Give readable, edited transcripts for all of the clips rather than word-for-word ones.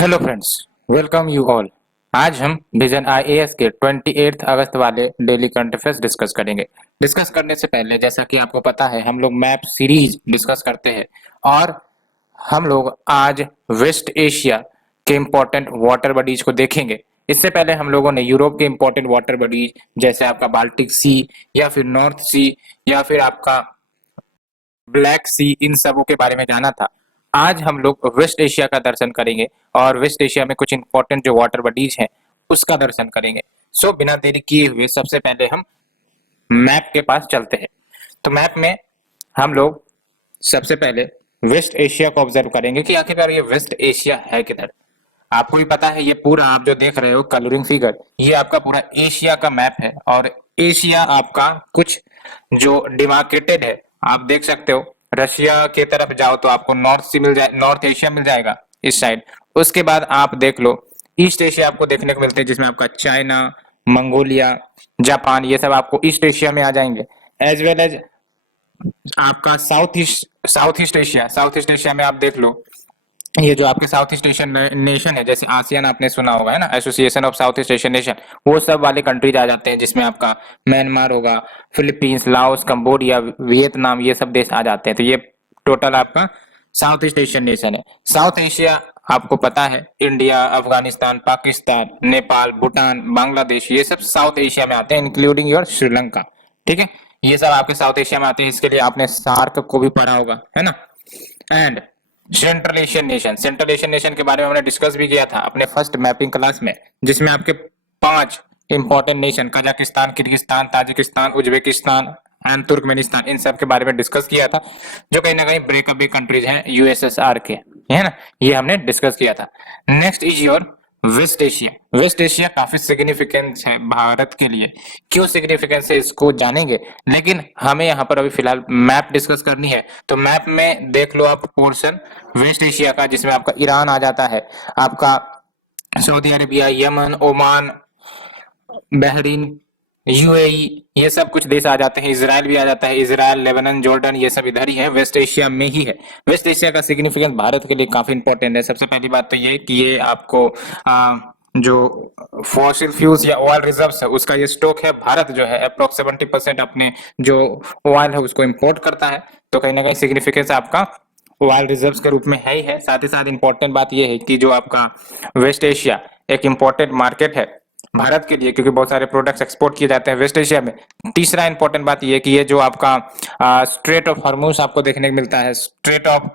Hello friends, welcome you all. आज हम vision IAS के 28 अगस्त वाले डेली करंट अफेयर्स डिस्कस करेंगे। डिस्कस करने से पहले जैसा कि आपको पता है हम लोग मैप सीरीज डिस्कस करते हैं और हम लोग आज वेस्ट एशिया के इम्पोर्टेंट वाटर बॉडीज को देखेंगे। इससे पहले हम लोगों ने यूरोप के इम्पोर्टेंट वाटर बॉडीज जैसे आपका बाल्टिक सी या फिर नॉर्थ सी या फिर आपका ब्लैक सी, इन सबों के बारे में जाना था। आज हम लोग वेस्ट एशिया का दर्शन करेंगे और वेस्ट एशिया में कुछ इंपॉर्टेंट जो वाटर बॉडीज हैं उसका दर्शन करेंगे। बिना देरी किए हुए सबसे पहले हम मैप के पास चलते हैं। तो मैप में हम लोग सबसे पहले वेस्ट एशिया को ऑब्जर्व करेंगे कि आखिरकार ये वेस्ट एशिया है किधर। आपको भी पता है ये पूरा आप जो देख रहे हो कलरिंग फिगर, ये आपका पूरा एशिया का मैप है और एशिया आपका कुछ जो डिमार्केटेड है आप देख सकते हो। रशिया के तरफ जाओ तो आपको नॉर्थ सी मिल जाए, नॉर्थ एशिया मिल जाएगा इस साइड। उसके बाद आप देख लो ईस्ट एशिया आपको देखने को मिलते हैं जिसमें आपका चाइना, मंगोलिया, जापान, ये सब आपको ईस्ट एशिया में आ जाएंगे। एज वेल एज आपका साउथ ईस्ट एशिया में आप देख लो ये जो आपके साउथ ईस्ट एशियन नेशन है जैसे आसियान आपने सुना होगा है ना, association of south east Asian nation, वो सब वाले कंट्रीज आ जाते हैं जिसमें आपका म्यांमार होगा, फिलीपींस, लाओस, कंबोडिया, वियतनाम, ये सब देश आ जाते हैं। तो ये टोटल आपका साउथ ईस्ट एशियन नेशन है। साउथ एशिया आपको पता है इंडिया, अफगानिस्तान, पाकिस्तान, नेपाल, भूटान, बांग्लादेश, ये सब साउथ एशिया में आते हैं इंक्लूडिंग योर श्रीलंका। ठीक है, ये सब आपके साउथ एशिया में आते हैं। इसके लिए आपने सार्क को भी पढ़ा होगा है ना। एंड सेंट्रल एशियन नेशन के बारे में हमने डिस्कस भी किया था अपने फर्स्ट मैपिंग क्लास में, जिसमें आपके 5 important nation Kazakhstan, Kyrgyzstan, Tajikistan, Uzbekistan and Turkmenistan, इन सब के बारे में डिस्कस किया था, जो कहीं ना कहीं ब्रेकअप कंट्रीज हैं यूएसएसआर के, है ना। ये हमने डिस्कस किया था। Next is your West Asia. West Asia काफी सिग्निफिकेंस है भारत के लिए। क्यों सिग्निफिकेंस है इसको जानेंगे, लेकिन हमें यहाँ पर अभी फिलहाल मैप डिस्कस करनी है। तो मैप में देख लो आप पोर्शन वेस्ट एशिया का, जिसमें आपका ईरान आ जाता है, आपका Saudi Arabia, Yemen, Oman, Bahrain, UAE, ये सब कुछ देश आ जाते हैं। इजराइल भी आ जाता है, इजराइल, लेबनान, जॉर्डन, ये सब इधर ही है, वेस्ट एशिया में ही है। वेस्ट एशिया का सिग्निफिकेंस भारत के लिए काफी इंपॉर्टेंट है। सबसे पहली बात तो ये कि ये आपको जो फॉसिल फ्यूल्स या ऑयल रिजर्व्स है उसका ये स्टॉक है। भारत जो है अप्रोक्स 70% अपने जो ऑयल है उसको इंपोर्ट करता है। तो कहीं ना कहीं सिग्निफिकेंस आपका ऑयल रिजर्व्स के रूप में है ही है। साथ ही साथ इंपॉर्टेंट बात ये है कि जो आपका वेस्ट एशिया एक इंपॉर्टेंट मार्केट है भारत के लिए, क्योंकि बहुत सारे प्रोडक्ट्स एक्सपोर्ट किए जाते हैं वेस्ट एशिया में। तीसरा इंपॉर्टेंट बात ये है कि ये जो आपका स्ट्रेट ऑफ हॉर्मुज आपको देखने को मिलता है, स्ट्रेट ऑफ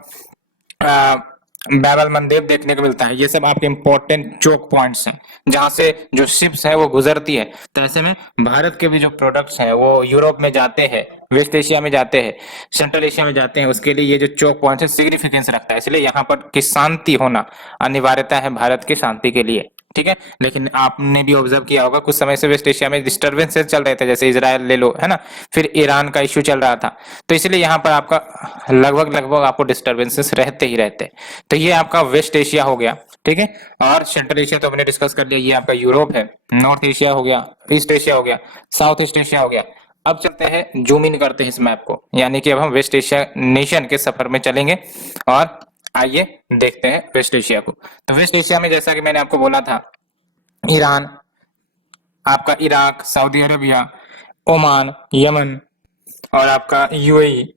बैबल मंदेब देखने को मिलता है, ये सब आपके इंपॉर्टेंट चोक पॉइंट्स हैं जहां से जो शिप्स है वो गुजरती है। तो ऐसे में भारत के भी जो प्रोडक्ट्स हैं वो यूरोप में जाते हैं, वेस्ट एशिया में जाते हैं, सेंट्रल एशिया में जाते हैं, उसके लिए ये जो चोक पॉइंट है सिग्निफिकेंस रखता है। इसलिए यहाँ पर की शांति होना अनिवार्यता है भारत की शांति के लिए। ठीक है, लेकिन आपने भी ऑब्जर्व किया होगा कुछ समय से वेस्ट एशिया में डिस्टर्बेंसेस चल रहे थे, जैसे इजराइल ले लो है ना, फिर ईरान का इश्यू चल रहा था। तो इसलिए यहाँ पर आपका लगभग आपको डिस्टर्बेंसेस रहते ही रहते। तो ये आपका वेस्ट एशिया हो गया। ठीक है, और सेंट्रल एशिया तो हमने डिस्कस कर लिया, ये आपका यूरोप है। नॉर्थ एशिया हो गया, ईस्ट एशिया हो गया, साउथ ईस्ट एशिया हो गया। अब चलते हैं, जूम इन करते हैं इस मैप को, यानी कि अब हम वेस्ट एशिया नेशन के सफर में चलेंगे और आइए देखते हैं वेस्ट एशिया को। तो वेस्ट एशिया में जैसा कि मैंने आपको बोला था, ईरान, आपका Iraq, Saudi Arabia, Oman, Yemen और आपका यूएई,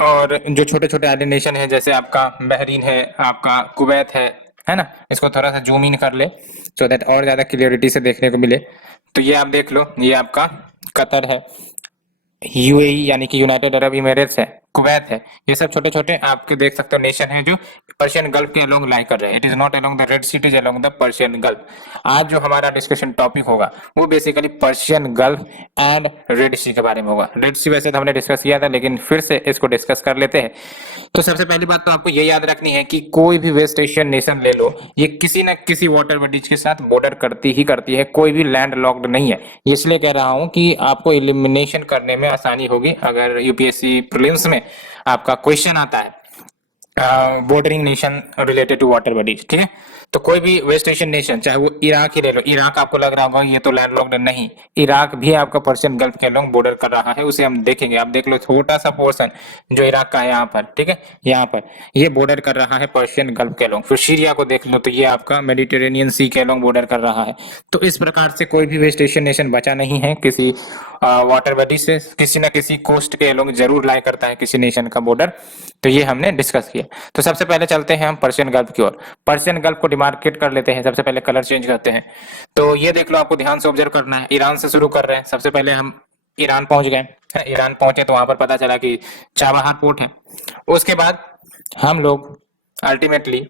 और जो छोटे छोटे आइलैंड नेशन है जैसे आपका बहरीन है, आपका कुवैत है ना। इसको थोड़ा सा जूम इन कर ले सो दैट और ज्यादा क्लियरिटी से देखने को मिले। तो ये आप देख लो, ये आपका कतर है, यूएई यानी कि यूनाइटेड अरब इमिरेट्स है, कुवैत है, ये सब छोटे छोटे आपके देख सकते हो नेशन है जो पर्शियन गल्फ के अलोंग लाई कर रहे हैं। It is not along the Red Sea, it is along the Persian Gulf. आज जो हमारा डिस्कशन टॉपिक होगा वो basically Persian Gulf and Red Sea के बारे में होगा। रेड सी वैसे तो हमने डिस्कस किया था, लेकिन फिर से इसको डिस्कस कर लेते हैं। तो सबसे पहली बात तो आपको ये याद रखनी है कि कोई भी वेस्ट एशियन नेशन ले लो, ये किसी न किसी वाटर बॉडीज के साथ बॉर्डर करती ही करती है, कोई भी लैंड लॉक्ड नहीं है। इसलिए कह रहा हूं कि आपको एलिमिनेशन करने में आसानी होगी अगर यूपीएससी प्रीलिम्स में आपका क्वेश्चन आता है। Bordering nation related to water bodies, ठीक है। तो कोई भी वेस्ट एशियन नेशन, चाहे वो इराक ही ले लो, इराक आपको लग रहा होगा ये तो लैंडलॉक्ड नहीं, इराक भी आपका पर्शियन गल्फ के अलोंग बॉर्डर कर रहा है, उसे हम देखेंगे। आप देख लो छोटा सा पोर्शन जो इराक का है यहाँ पर, ठीक है, यहाँ पर ये बॉर्डर कर रहा है पर्शियन गल्फ के अलोंग। फिर सीरिया को देख लो तो ये आपका मेडिटेरेनियन सी के अलोंग बॉर्डर कर रहा है। तो इस प्रकार से कोई भी वेस्ट एशियन नेशन बचा नहीं है किसी वाटर बॉडी से, किसी ना किसी कोस्ट के अलोंग जरूर लाई करता है किसी नेशन का बॉर्डर। तो ये हमने डिस्कस किया। तो सबसे पहले चलते हैं हम पर्शियन गल्फ की ओर। पर्शियन गल्फ को डिमार्केट कर लेते हैं। सबसे पहले कलर चेंज करते हैं। तो ये देख लो, आपको ध्यान से ऑब्जर्व करना है। ईरान से शुरू कर रहे हैं। सबसे पहले हम ईरान पहुंच गए। ईरान पहुंचे तो वहां पर पता चला कि चाबहार पोर्ट है। उसके बाद हम लोग अल्टीमेटली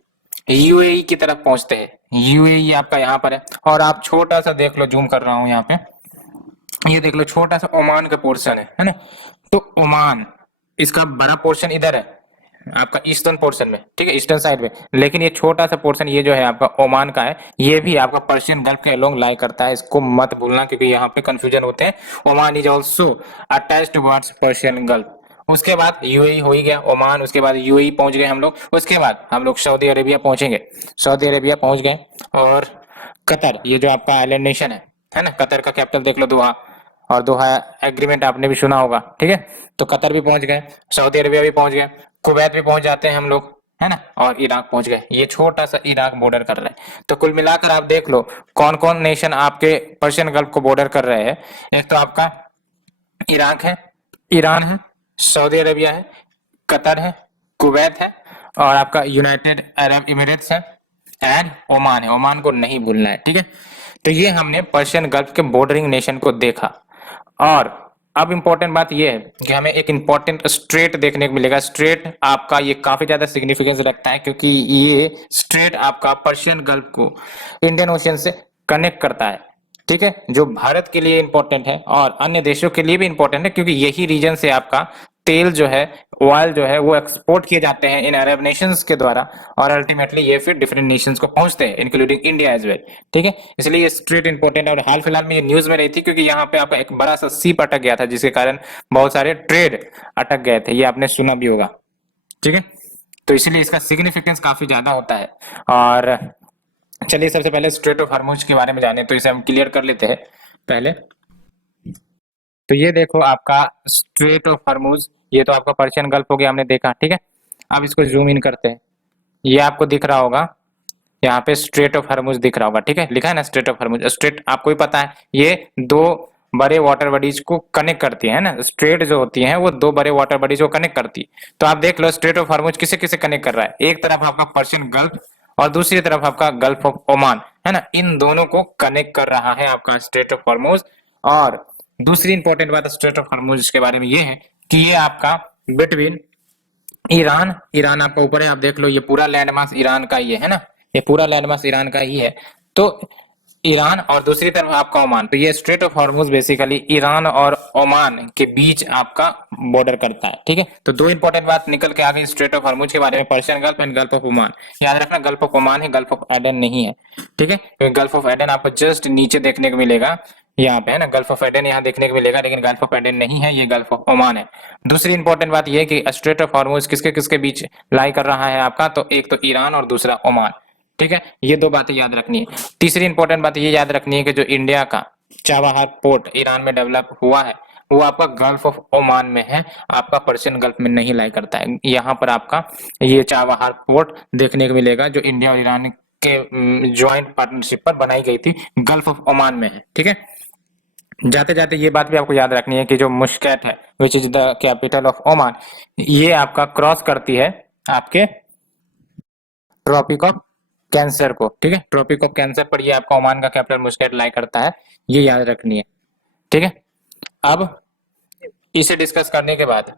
यूएई की तरफ पहुंचते हैं। यूएई आपका यहाँ पर है, और आप छोटा सा देख लो, जूम कर रहा हूँ यहाँ पे, ये देख लो छोटा सा ओमान का पोर्शन है ना। तो ओमान, इसका बड़ा पोर्शन इधर है आपका ईस्टर्न पोर्शन में, ठीक है, ईस्टर्न साइड में। लेकिन ये छोटा सा पोर्शन ये जो है आपका ओमान का है, ये भी आपका पर्शियन गल्फ के अलोंग लाई करता है। इसको मत भूलना, क्योंकि यहाँ पे कंफ्यूजन होते हैं। Oman is also attached towards Persian gulf. उसके बाद यूएई हो ही गया, ओमान, उसके बाद यूएई पहुंच गए हम लोग। उसके बाद हम लोग सऊदी अरेबिया पहुंचेंगे। सऊदी अरेबिया पहुंच गए, और कतर, ये जो आपका आइलैंड नेशन है ना, कतर का कैपिटल देख लो दोहा, और दोहा एग्रीमेंट आपने भी सुना होगा, ठीक है। तो कतर भी पहुंच गए, सऊदी अरेबिया भी पहुंच गए, कुवैत भी पहुंच जाते हैं हम लोग, है ना, और इराक पहुंच गए। ये छोटा सा इराक बॉर्डर कर रहा है। तो कुल मिलाकर आप देख लो कौन कौन नेशन आपके पर्शियन गल्फ को बॉर्डर कर रहे हैं। एक तो आपका इराक है, ईरान है, सऊदी अरेबिया है, कतर है, कुवैत है, और आपका यूनाइटेड अरब इमिरेट्स है, एंड ओमान है। ओमान को नहीं भूलना है, ठीक है। तो ये हमने पर्शियन गल्फ के बॉर्डरिंग नेशन को देखा। और अब इंपॉर्टेंट बात ये है कि हमें एक इंपॉर्टेंट स्ट्रेट देखने को मिलेगा। स्ट्रेट आपका ये काफी ज्यादा सिग्निफिकेंस रखता है, क्योंकि ये स्ट्रेट आपका पर्शियन गल्फ को इंडियन ओशियन से कनेक्ट करता है, ठीक है, जो भारत के लिए इंपॉर्टेंट है और अन्य देशों के लिए भी इंपॉर्टेंट है, क्योंकि यही रीजन से आपका तेल जो है, ऑयल जो है, वो एक्सपोर्ट किए जाते हैं इन अरब नेशंस के द्वारा, और अल्टीमेटली ये फिर डिफरेंट नेशंस को पहुंचते हैं, इंक्लूडिंग इंडिया एज वेल, ठीक है। इसलिए ये स्ट्रेट इंपॉर्टेंट है। और हाल फिलहाल में ये न्यूज में रही थी, क्योंकि यहाँ पे आपका एक बड़ा सा सीप अटक गया था, जिसके कारण बहुत सारे ट्रेड अटक गए थे। ये आपने सुना भी होगा, ठीक है। तो इसलिए इसका सिग्निफिकेंस काफी ज्यादा होता है। और चलिए सबसे पहले स्ट्रेट ऑफ हॉर्मुज के बारे में जाने, तो इसे हम क्लियर कर लेते हैं पहले। तो ये देखो आपका स्ट्रेट ऑफ हॉर्मुज, ये तो आपका पर्शियन गल्फ हो गया, हमने देखा, ठीक है। अब इसको जूम इन करते हैं। ये आपको दिख रहा होगा, यहाँ पे स्ट्रेट ऑफ हॉर्मुज दिख रहा होगा, ठीक है, लिखा है ना स्ट्रेट ऑफ हॉर्मुज। स्ट्रेट आपको ही पता है, ये दो बड़े वाटर बॉडीज को कनेक्ट करती है ना। स्ट्रेट जो होती है वो दो बड़े वाटर बॉडीज को कनेक्ट करती है। तो आप देख लो स्ट्रेट ऑफ हॉर्मुज किसे किसे कनेक्ट कर रहा है। एक तरफ आपका पर्शियन गल्फ, और दूसरी तरफ आपका गल्फ ऑफ ओमान, है ना। इन दोनों को कनेक्ट कर रहा है आपका स्ट्रेट ऑफ हॉर्मुज। और दूसरी इंपॉर्टेंट बात स्ट्रेट ऑफ हॉर्मुज के बारे में ये है कि ये आपका बिटवीन ईरान, ईरान आपका ऊपर है, आप देख लो ये पूरा लैंड मास ईरान का ही है ना, ये पूरा लैंड मास ईरान का ही है। तो ईरान, और दूसरी तरफ आपका ओमान। तो ये straight of Hormuz basically Iran और ओमान के बीच आपका बॉर्डर करता है, ठीक है। तो दो इंपॉर्टेंट बात निकल के आ गई स्ट्रेट ऑफ हॉर्मुज के बारे में, Persian Gulf and Gulf of Oman. याद रखना गल्फ ऑफ ओमान है, गल्फ ऑफ एडन नहीं है, ठीक है। तो गल्फ ऑफ एडन आपको जस्ट नीचे देखने को मिलेगा, यहाँ पे है ना, गल्फ ऑफ एडन यहाँ देखने को मिलेगा, लेकिन गल्फ ऑफ एडन नहीं है, ये गल्फ ऑफ ओमान है। दूसरी इंपॉर्टेंट बात ये कि स्ट्रेट ऑफ हॉर्मुज किसके किसके बीच लाई कर रहा है आपका, तो एक तो ईरान और दूसरा ओमान, ठीक है। ये दो बातें याद रखनी है। तीसरी इंपॉर्टेंट बात ये याद रखनी है कि जो इंडिया का चाबहार पोर्ट ईरान में डेवलप हुआ है, वो आपका गल्फ ऑफ ओमान में है, आपका पर्शियन गल्फ में नहीं लाई करता है। यहाँ पर आपका ये चाबहार पोर्ट देखने को मिलेगा, जो इंडिया और ईरान के ज्वाइंट पार्टनरशिप पर बनाई गई थी, गल्फ ऑफ ओमान में है, ठीक है। जाते जाते ये बात भी आपको याद रखनी है कि जो मुश्कैत है, which is the capital of Oman, ये आपका क्रॉस करती है आपके ट्रॉपिक ऑफ कैंसर को, ठीक है। ट्रॉपिक ऑफ कैंसर पर ये आपका ओमान का कैपिटल मुश्कैत लाई करता है, ये याद रखनी है, ठीक है। अब इसे डिस्कस करने के बाद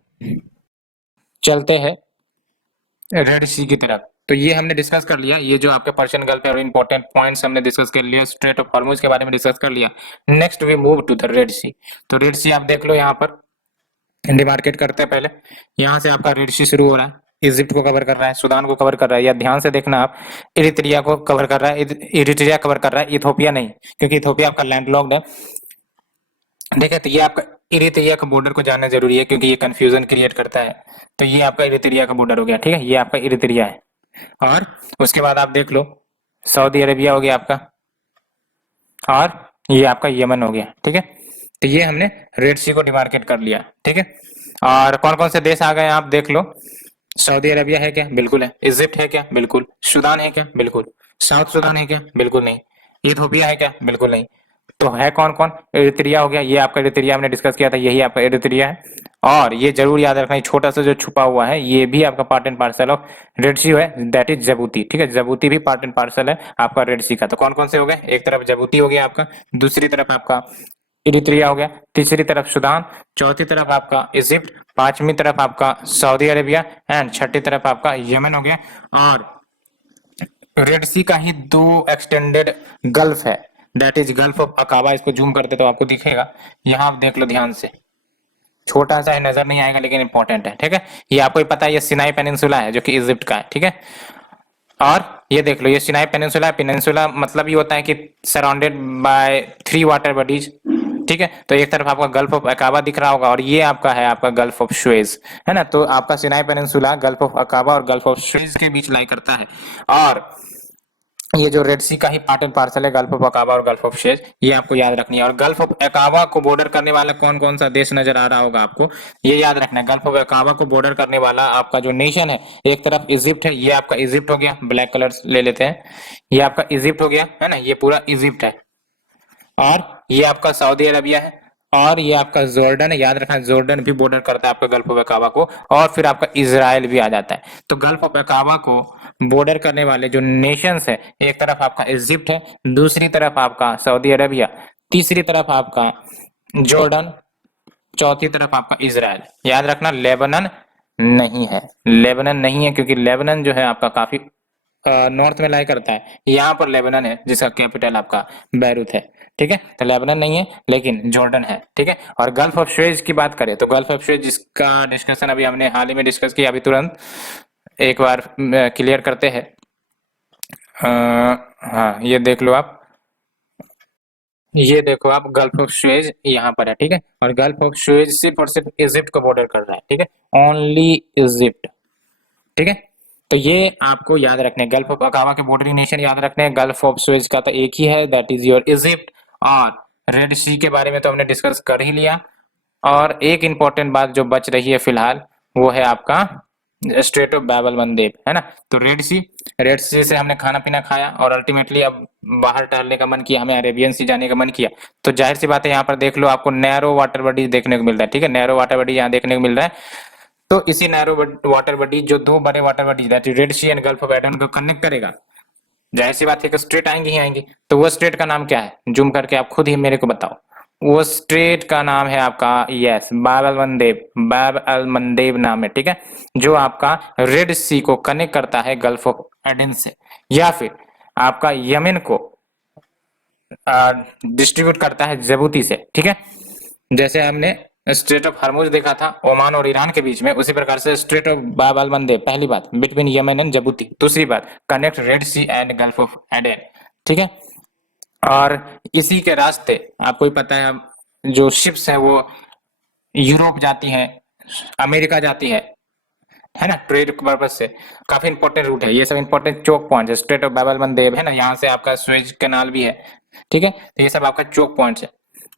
चलते हैं रेड सी की तरफ। तो ये हमने डिस्कस कर लिया, ये जो आपके पर्शियन गल्फ है और इंपॉर्टेंट पॉइंट्स हमने डिस्कस कर लिया, स्ट्रेट ऑफ हॉर्मुज के बारे में डिस्कस कर लिया। Next we move to the Red Sea. तो रेड सी आप देख लो, यहाँ पर डिमार्केट करते हैं पहले। यहाँ से आपका रेड सी शुरू हो रहा है, इजिप्ट को कवर कर रहा है, सूडान को कवर कर रहा है, या ध्यान से देखना आप, इरिट्रिया को कवर कर रहा है, इरिट्रिया कवर कर रहा है, इथोपिया नहीं, क्योंकि इथोपिया आपका लैंडलॉक्ड है, ठीक है। तो ये आपका इरित्रिया का बॉर्डर को जानना जरूरी है क्योंकि ये कंफ्यूजन क्रिएट करता है। तो ये आपका इरित्रिया का बॉर्डर हो गया, ठीक है, ये आपका इरित्रिया है। और उसके बाद आप देख लो सऊदी अरेबिया हो गया आपका, और ये आपका यमन हो गया, ठीक है। तो ये हमने रेड सी को डिमार्केट कर लिया, ठीक है। और कौन कौन से देश आ गए आप देख लो। सऊदी अरेबिया है क्या? बिल्कुल है। इजिप्ट है क्या? बिल्कुल। सूडान है क्या? बिल्कुल। साउथ सूडान है क्या? बिल्कुल नहीं। इथियोपिया है क्या? बिल्कुल नहीं। तो है कौन कौन? इरित्रिया हो गया, ये आपका इरित्रिया हमने डिस्कस किया था, यही आपका इरित्रिया है। और ये जरूर याद रखना, ये छोटा सा जो छुपा हुआ है ये भी आपका part and parcel of Red Sea है, दैट इज जिबूती, ठीक है। जिबूती भी पार्ट एंड पार्सल है आपका रेड सी का। तो कौन कौन से हो गए? एक तरफ जिबूती हो गया आपका, दूसरी तरफ आपका इरित्रिया हो गया, तीसरी तरफ सूडान, चौथी तरफ आपका इजिप्ट, पांचवी तरफ आपका सऊदी अरेबिया एंड छठी तरफ आपका यमन हो गया। और रेड सी का ही दो एक्सटेंडेड गल्फ है, that is gulf of Aqaba. इसको जूम करते तो आपको दिखेगा, यहाँ आप देख लो ध्यान से, छोटा सा है, नजर नहीं आएगा लेकिन इंपॉर्टेंट है, ठीक है। ये आपको ही पता है, ये सिनाई पेनिनसुला है जो कि इजिप्ट का है, ठीक है। और ये देख लो, ये सिनाई पेनिनसुला है। पेनिनसुला मतलब ये होता है कि सराउंडेड बाय 3 वाटर बॉडीज, ठीक है। तो एक तरफ आपका गल्फ ऑफ अकाबा दिख रहा होगा और ये आपका है आपका गल्फ ऑफ सुएज, है ना। तो आपका Sinai peninsula gulf of Aqaba और गल्फ ऑफ सुएज के बीच लाई करता है। और ये जो रेड सी का ही पार्ट एंड पार्सल है, गल्फ ऑफ अकाबा और गल्फ ऑफ सुएज, ये आपको याद रखनी है। और गल्फ ऑफ अकाबा को बॉर्डर करने वाला कौन कौन सा देश नजर आ रहा होगा आपको, ये याद रखना है। गल्फ ऑफ अकाबा को बॉर्डर करने वाला आपका जो नेशन है, एक तरफ इजिप्ट है, ये आपका इजिप्ट हो गया, ब्लैक कलर्स ले लेते हैं, ये आपका इजिप्ट हो गया, है ना, ये पूरा इजिप्ट है। और ये आपका सऊदी अरबिया है, और ये आपका जॉर्डन है, याद रखना जॉर्डन भी बॉर्डर करता है आपका गल्फ ऑफ अकाबा को। और फिर आपका इजराइल भी आ जाता है। तो गल्फ ऑफ अकाबा को बॉर्डर करने वाले जो नेशंस है, एक तरफ आपका इजिप्ट है, दूसरी तरफ आपका सऊदी अरबिया, तीसरी तरफ आपका जॉर्डन, चौथी तरफ आपका इजराइल। याद रखना लेबनन नहीं है, लेबनन नहीं है क्योंकि लेबनन जो है आपका काफी नॉर्थ में लाई करता है। यहाँ पर लेबनन है जिसका कैपिटल आपका बैरूत है, ठीक है। तो लेबनन नहीं है लेकिन जॉर्डन है, ठीक है। और गल्फ ऑफ सुएज की बात करें तो गल्फ ऑफ सुएज जिसका डिस्कशन अभी हमने हाल ही में डिस्कस किया, अभी तुरंत एक बार क्लियर करते हैं। हाँ, ये देख लो आप, ये देखो आप, गल्फ ऑफ सुएज यहाँ पर है, ठीक है। और गल्फ ऑफ सुएज सिर्फ और सिर्फ इजिप्ट को बॉर्डर कर रहा है, ठीक है, ओनली इजिप्ट, ठीक है। तो ये आपको याद रखने, गल्फ ऑफ अकाबा के बॉर्डरी नेशन याद रखने, गल्फ ऑफ सुएज का तो एक ही है, दैट इज योर इजिप्ट। और रेड सी के बारे में तो हमने डिस्कस कर ही लिया। और एक इंपॉर्टेंट बात जो बच रही है फिलहाल, वो है आपका स्ट्रेट ऑफ बाब अल मंदेब, है ना। तो रेड सी से हमने खाना पीना खाया और अल्टीमेटली अब बाहर टहलने का मन किया, हमें अरेबियन सी जाने का मन किया। तो जाहिर सी बात है, यहाँ पर देख लो आपको नैरो वाटर बॉडी देखने को मिल रहा है, ठीक है, नैरो वाटर बॉडी यहाँ देखने को मिल रहा है। तो इसी नैरो वाटर बॉडी जो दो बड़े water body that is Red Sea and Gulf of Aden को कनेक्ट करेगा, जाहिर सी बात है कि स्ट्रेट आएंगी ही आएंगी। तो वो स्ट्रेट का नाम क्या है? जूम करके आप खुद ही मेरे को बताओ। वो स्ट्रेट का नाम है आपका, यस, बाब अल मंदेब, बाब अल मंदेब नाम है, ठीक है, जो आपका रेड सी को कनेक्ट करता है गल्फ ऑफ एडन से, या फिर आपका यमन को डिस्ट्रीब्यूट करता है जिबूती से, ठीक है। जैसे हमने स्ट्रेट ऑफ हरमुज देखा था ओमान और ईरान के बीच में, उसी प्रकार से स्ट्रेट ऑफ बाब अल मंदेब, पहली बात बिटवीन यमन एंड जिबूती, दूसरी बात connect Red Sea and Gulf of Aden, ठीक है। और इसी के रास्ते आपको ही पता है, जो शिप्स है वो यूरोप जाती हैं, अमेरिका जाती है ना, ट्रेड पर्पज से काफी इंपॉर्टेंट रूट है। ये सब इंपॉर्टेंट चोक पॉइंट है, स्ट्रेट ऑफ बाब अल मंदेब है ना, यहाँ से आपका स्वेज कैनाल भी है, ठीक है। तो ये सब आपका चोक पॉइंट्स है।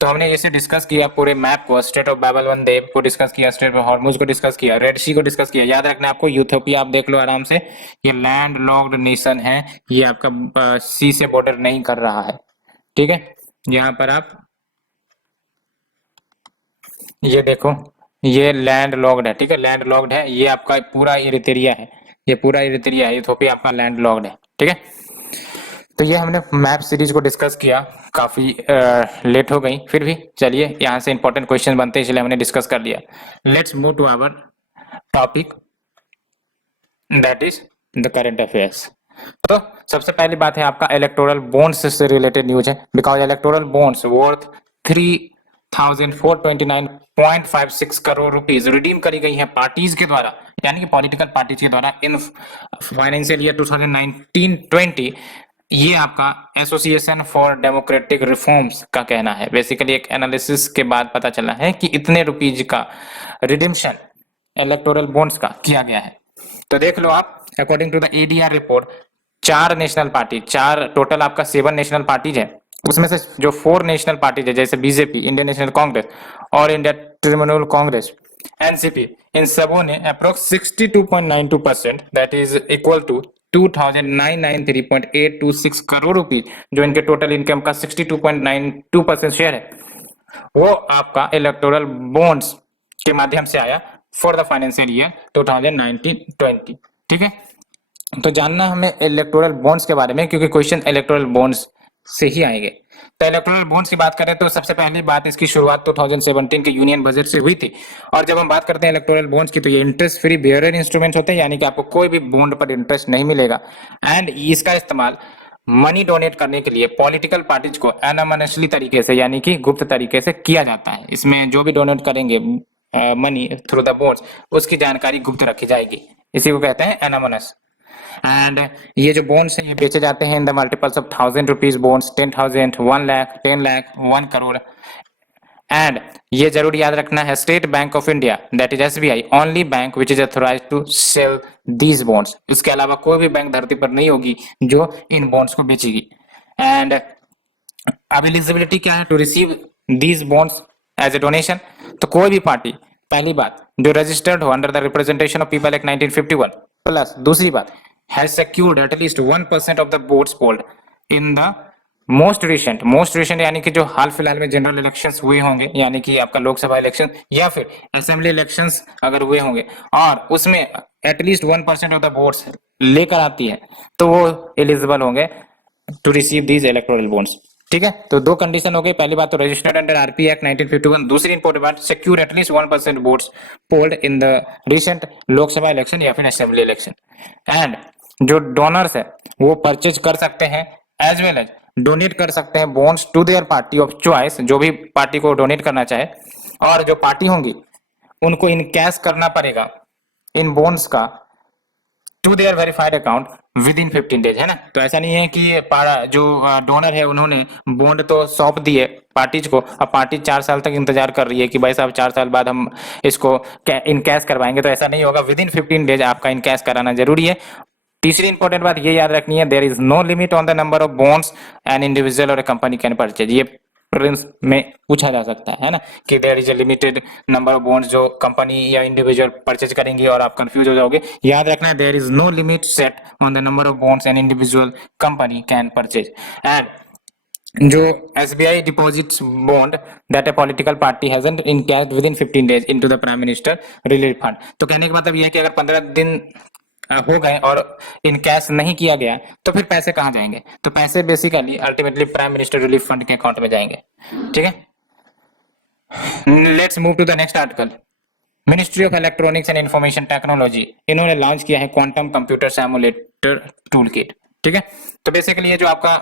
तो हमने इसे डिस्कस किया पूरे मैप को, स्ट्रेट ऑफ बाब अल मंदेब को डिस्कस किया, स्ट्रेट ऑफ हॉर्मुज को डिस्कस किया, रेड सी को डिस्कस किया। याद रखना आपको, यूथोपिया आप देख लो आराम से, ये लैंड लॉक्ड नेशन है, ये आपका सी से बॉर्डर नहीं कर रहा है, ठीक है। यहाँ पर आप ये देखो, ये लैंड लॉक्ड है, ठीक है, लैंड लॉक्ड है, ये आपका पूरा इरित्रिया है, ये पूरा इरित्रिया है, इथियोपिया आपका लैंड लॉक्ड है, ठीक है। तो ये हमने मैप सीरीज को डिस्कस किया, काफी लेट हो गई, फिर भी चलिए, यहाँ से इंपॉर्टेंट क्वेश्चन बनते हैं इसलिए हमने डिस्कस कर लिया। Let's move to our topic, that is the current affairs. तो सबसे पहली बात है आपका इलेक्टोरल बॉन्ड्स से रिलेटेड न्यूज है, because electoral bonds worth 3,429.56 crore rupees redeem करी गई है पार्टीज के द्वारा, यानी कि पॉलिटिकल पार्टीज के द्वारा इन फाइनेंशियल ईयर 2019-20 ये आपका एसोसिएशन फॉर डेमोक्रेटिक रिफॉर्म्स का कहना है। बेसिकली एक एनालिसिस के बाद पता चला है कि इतने रुपीज का रिडिम्पशन इलेक्टोरल बॉन्ड्स का किया गया है। तो देख लो आप, according to the ADR report, चार नेशनल पार्टी, चार टोटल आपका 7 नेशनल पार्टीज है, उसमें से जो 4 नेशनल पार्टीज है जैसे बीजेपी, इंडियन नेशनल कांग्रेस और इंडिया तृणमूल कांग्रेस, एनसीपी, इन सबों ने approx 62.92%, that is equal to 2993.826 crore rupees, जो इनके टोटल इनकम का 62.92% शेयर है, वो आपका इलेक्टोरल बॉन्ड्स के माध्यम से आया फॉर द फाइनेंशियल ईयर 2019-20। ठीक है, तो जानना हमें इलेक्टोरल बॉन्ड्स के बारे में, क्योंकि क्वेश्चन इलेक्टोरल बॉन्ड्स से ही आएंगे। तो इलेक्टोरल बॉन्ड्स की बात करें तो सबसे पहली बात, इसकी शुरुआत 2017 के यूनियन बजट से हुई थी। और जब हम बात करते हैं इलेक्टोरल बॉन्ड्स की, तो ये इंटरेस्ट फ्री बेयरर इंस्ट्रूमेंट्स होते हैं, यानी कि आपको कोई भी बॉन्ड पर इंटरेस्ट नहीं मिलेगा। एंड इसका इस्तेमाल मनी डोनेट करने के लिए पॉलिटिकल पार्टीज को एनोनिमसली तरीके से, यानी कि गुप्त तरीके से किया जाता है। इसमें जो भी डोनेट करेंगे मनी थ्रू द बॉन्ड्स, उसकी जानकारी गुप्त रखी जाएगी, इसी को कहते हैं एनोनिमस। एंड ये जो बॉन्ड्स हैं ये बेचे जाते हैं in the multiples of 1000 rupees bonds, 10,000, 1 lakh, 10 lakh, 1 crore. And ये जरूर याद रखना है, State Bank of India that is SBI only bank which is authorised to sell these bonds. इसके अलावा कोई भी बैंक धरती पर नहीं होगी जो इन बॉन्ड्स को बेचेगी। एंड अब एलिजिबिलिटी क्या है to receive these bonds as a donation? तो कोई भी पार्टी, पहली बात, जो रजिस्टर्ड हो under the Representation of People Act 1951, plus दूसरी बात, has secured at least 1% of the votes polled in the most recent यानी कि जो हाल फिलहाल में जनरल इलेक्शंस हुए होंगे, यानी कि आपका लोकसभा इलेक्शन या फिर असेंबली इलेक्शंस अगर हुए होंगे और उसमें एटलीस्ट 1% ऑफ द वोट्स लेकर आती है, तो वो एलिजिबल होंगे to receive these electoral bonds. ठीक है, तो दो कंडीशन हो गई, पहली बात तो रजिस्टर्ड अंडर आरपी एक्ट 1951, दूसरी इंपॉर्टेंट बात, secure at least 1% votes polled in the recent Lok Sabha election या फिर असेंबली इलेक्शन। एंड जो डोनर्स है वो परचेज कर सकते हैं एज वेल एज डोनेट कर सकते हैं bonds to their party of choice, जो भी पार्टी को डोनेट करना चाहे, और जो पार्टी होंगी उनको इन कैश करना पड़ेगा इन बॉन्ड्स का to their verified account within 15 days, है ना। तो ऐसा नहीं है कि जो डोनर है उन्होंने बॉन्ड तो सौंप दिए पार्टीज को, अब पार्टी 4 साल तक इंतजार कर रही है कि भाई साहब 4 साल बाद हम इसको इन कैश करवाएंगे, तो ऐसा नहीं होगा। विद इन 15 डेज आपका इन कैश कराना जरूरी है। तीसरी इंपॉर्टेंट बात ये याद रखनी है, there is no limit on the number of bonds an individual और कंपनी कैन परचेज। ये प्रीलिम्स में पूछा जा सकता है ना, कि there is a limited number of bonds जो कंपनी या इंडिविजुअल परचेज करेंगे और आप कंफ्यूज हो जाओगे। याद रखना है, there is no limit set on the number of bonds an individual company can purchase. And जो SBI deposits bond that a political party hasn't encashed within 15 days into the Prime Minister Relief Fund। तो कहने का मतलब यह है कि अगर 15 दिन हो गए और इन कैश नहीं किया गया तो फिर पैसे कहाँ जाएंगे? तो पैसे basically ultimately Prime Minister Relief Fund के अकाउंट में जाएंगे। ठीक है, let's move to the next article. Ministry of Electronics and Information Technology, इन्होंने लॉन्च किया है quantum computer simulator toolkit. ठीक है, तो बेसिकली ये जो आपका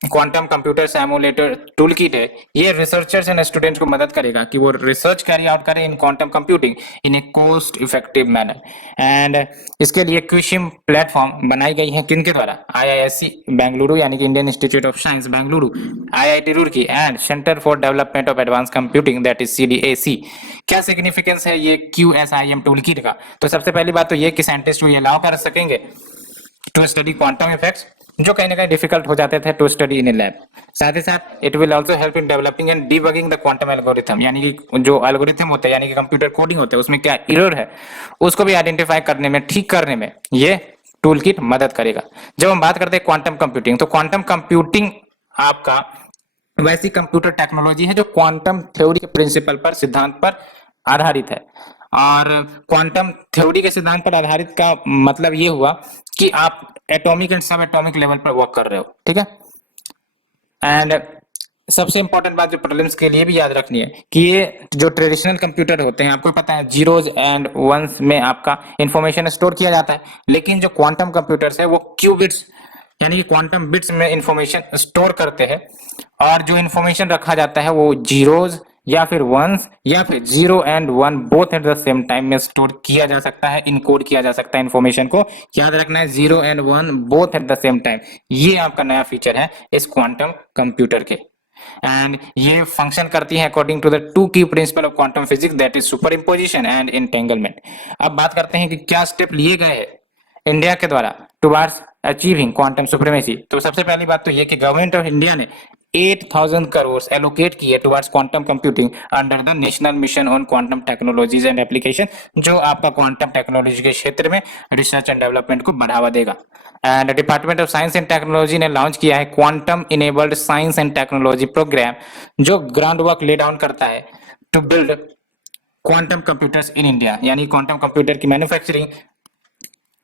quantum computer simulator toolkit है, ये रिसर्चर्स एंड स्टूडेंट्स को मदद करेगा कि वो रिसर्च कैरी आउट करें इन quantum computing in A cost effective manner. And इसके लिए क्विशिम प्लेटफॉर्म बनाई गई है किनके द्वारा? IISc बेंगलुरु यानी कि Indian Institute of science Bengaluru, IIT Roorkee and centre for development of advance computing that is CDAC। क्या सिग्निफिकेंस है ये QSIM टूल किट का? तो सबसे पहली बात तो ये कि साइंटिस्ट को ये अलाउ कर सकेंगे टू स्टडी क्वांटम इफेक्ट्स जो कहीं ना कहीं डिफिकल्ट हो जाते थे to study in a lab. साथ ही साथ it will also help in developing and debugging the quantum algorithm, यानी कि जो एल्गोरिथम होते हैं यानी कि कंप्यूटर कोडिंग होते हैं उसमें क्या एरर है उसको भी आइडेंटिफाई करने में, ठीक करने में ये टूल किट मदद करेगा। जब हम बात करते हैं क्वांटम कंप्यूटिंग, तो क्वांटम कंप्यूटिंग आपका वैसी कंप्यूटर टेक्नोलॉजी है जो क्वांटम थ्योरी के प्रिंसिपल पर, सिद्धांत पर आधारित है। और क्वांटम थ्योरी के सिद्धांत पर आधारित का मतलब ये हुआ कि आप एटॉमिक एंड सब एटॉमिक लेवल पर वर्क कर रहे हो। ठीक है, एंड सबसे इंपॉर्टेंट बात जो प्रीलिम्स के लिए भी याद रखनी है कि ये जो ट्रेडिशनल कंप्यूटर होते हैं, आपको पता है जीरोज एंड वंस में आपका इंफॉर्मेशन स्टोर किया जाता है, लेकिन जो क्वांटम कंप्यूटर्स है वो क्यूबिट्स यानी कि क्वांटम बिट्स में इंफॉर्मेशन स्टोर करते हैं, और जो इंफॉर्मेशन रखा जाता है वो जीरोज या फिर वंस या फिर 0 and 1 both at the same time में स्टोर किया जा सकता है, इनकोड किया जा सकता है इन्फॉर्मेशन को। याद रखना है 0 and 1 both at the same time, ये आपका नया फीचर है इस क्वांटम कंप्यूटर के। एंड ये फंक्शन करती है अकॉर्डिंग टू द टू की principle of quantum physics, that is super imposition and entanglement. अब बात करते हैं कि क्या स्टेप लिए गए हैं इंडिया के द्वारा टुवार्ड्स अचीविंग क्वांटम सुप्रीमेसी। तो सबसे पहली बात तो ये कि गवर्नमेंट ऑफ इंडिया ने 8,000 करोड़ एलोकेट किए towards quantum computing under the national mission on quantum technologies and application, जो आपका क्वांटम टेक्नोलॉजी के क्षेत्र में रिसर्च एंड डेवलपमेंट को बढ़ावा देगा। And Department of Science and Technology ने लॉन्च किया है quantum enabled science and technology programme, जो ग्राउंड वर्क ले डाउन करता है to build quantum computers in India, यानी क्वांटम कंप्यूटर की मैन्युफैक्चरिंग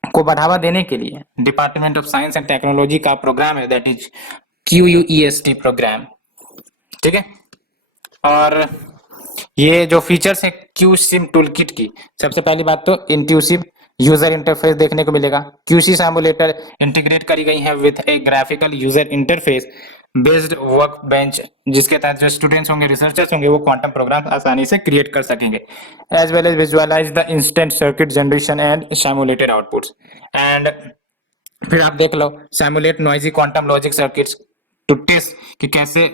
को बढ़ावा देने के लिए Department of Science and Technology का प्रोग्राम है, दैट इज QUEST प्रोग्राम। ठीक है, और ये जो फीचर्स है QSIM टूलकिट की, सबसे पहली बात तो इंट्यूसिव यूजर इंटरफेस देखने को मिलेगा। QC सिमुलेटर इंटीग्रेट करी गई है with A graphical user interface based work bench, जिसके तहत जो स्टूडेंट्स होंगे, रिसर्चर्स होंगे, वो क्वांटम प्रोग्राम आसानी से क्रिएट कर सकेंगे, as well as visualise the instant circuit generation and simulated outputs. And फिर आप देख लो simulate noisy quantum logic circuits to test कि कैसे